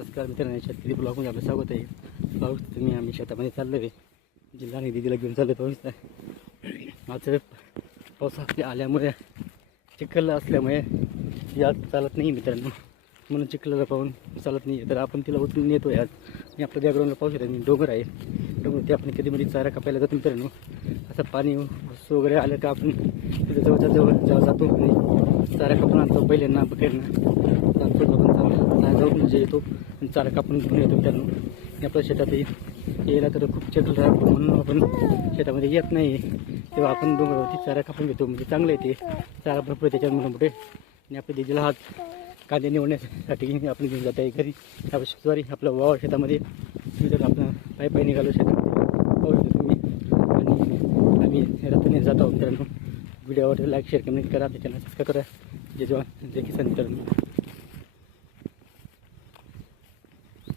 नमस्कार मित्रांनो, शेतकरी ब्लॉगमध्ये आपलं स्वागत आहे. पाहू तुम्ही आम्ही शेतामध्ये चाललो आहे. जिल्हा आणि दिदीला घेऊन चाललो पाहू. आज पाऊस आल्यामुळे चिखल असल्यामुळे या चालत नाही मित्रांनो, म्हणून चिखलाला पाहून चालत नाही. तर आपण तिला उचलून नेतो आहे आज. आणि आपल्या बॅकग्राऊंडला पाहू शकता डोंगर आहे. डोंगर ते आपण कधीमध्ये चारा कापायला जातो मित्रांनो. असं पाणी वगैरे आलं का आपण तिथं जवळ जातो आणि चारा कापून आणतो. पहिल्यांदा बकेरनं आपण जाऊन म्हणजे येतो आणि चारा कापून घेऊन येतो मित्रांनो. आणि आपल्या शेतातही यायला तर खूप चिखल राहतो, म्हणून आपण शेतामध्ये येत नाही. तेव्हा आपण डोंगरावरती चारा कापून घेतो, म्हणजे चांगलं आहे ते. चारा भरपूर त्याच्यामुळे मोठे. आणि आपल्या दिदीला हात कांदे निवडण्यासाठी आपण घेऊन जात आहे घरी. सॉरी आपलं वावर शेतामध्ये तर आपण पायी निघालो शेतामध्ये पाहू शकतो तुम्ही. आणि आम्ही रस्त्याने जात आहोत मित्रांनो. व्हिडिओवर लाईक शेअर कमेंट करा, चॅनल सबस्क्राईब करा. जे किसान मित्रांनो.